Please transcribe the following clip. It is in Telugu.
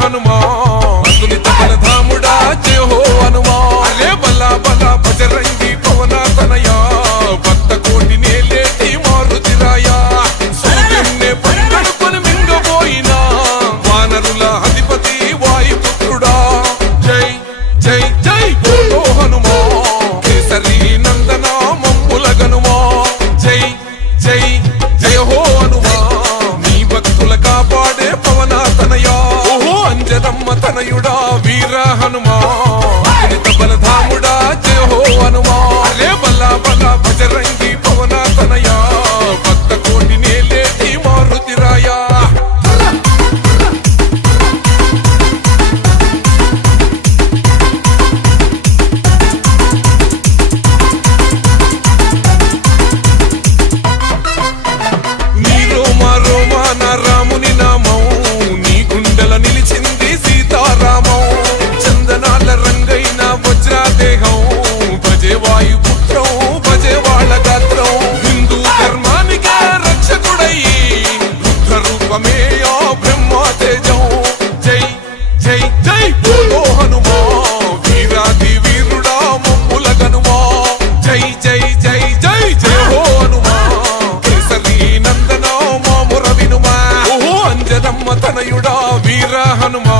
హనుమా అతులిత బలధాముడా జయ హో హనుమా అరే బలా బలా బజరంగి పవన తనయా భక్త కోటి నేలేటి మారుతిరాయా సూర్యున్నే పంగడుకొని మింగబోయినా వానరుల అధిపతి వాయుపుత్రుడా జై జై జై బోలో హనుమా కేసరి నందన మమ్ముల గనుమా జై జై జయ హో హనుమా నీ భక్తుల కాపాడే పవన తనయా ఓహో అంజనమ్మ తనయుడా వీర హనుమా అతులిత బలధాముడా జయ హో హనుమా అరే బలా బలా బజరంగి పవన తనయా భక్త కోటి నేలేటి మారుతిరాయా నీలో మరో మాన రాముని నామం నీ గుండెల నిలిచింది సీతారామం చందనాల రంగైన వజ్రాదేహం భజే వాయుపుత్రం భజే వాళ్ళ గాత్రం హిందూ ధర్మానికే రక్షకుడయ్యి రుద్ర రూపమే ఆ బ్రహ్మ తేజం జై జై జై బోలో హనుమా వీరాది వీరుడా మమ్ముల గనుమా జై జై జై జై జయ హో హనుమా కేసరి నందన మాముర వినుమా ఓహో అంజనమ్మ తనయుడా వీర హనుమా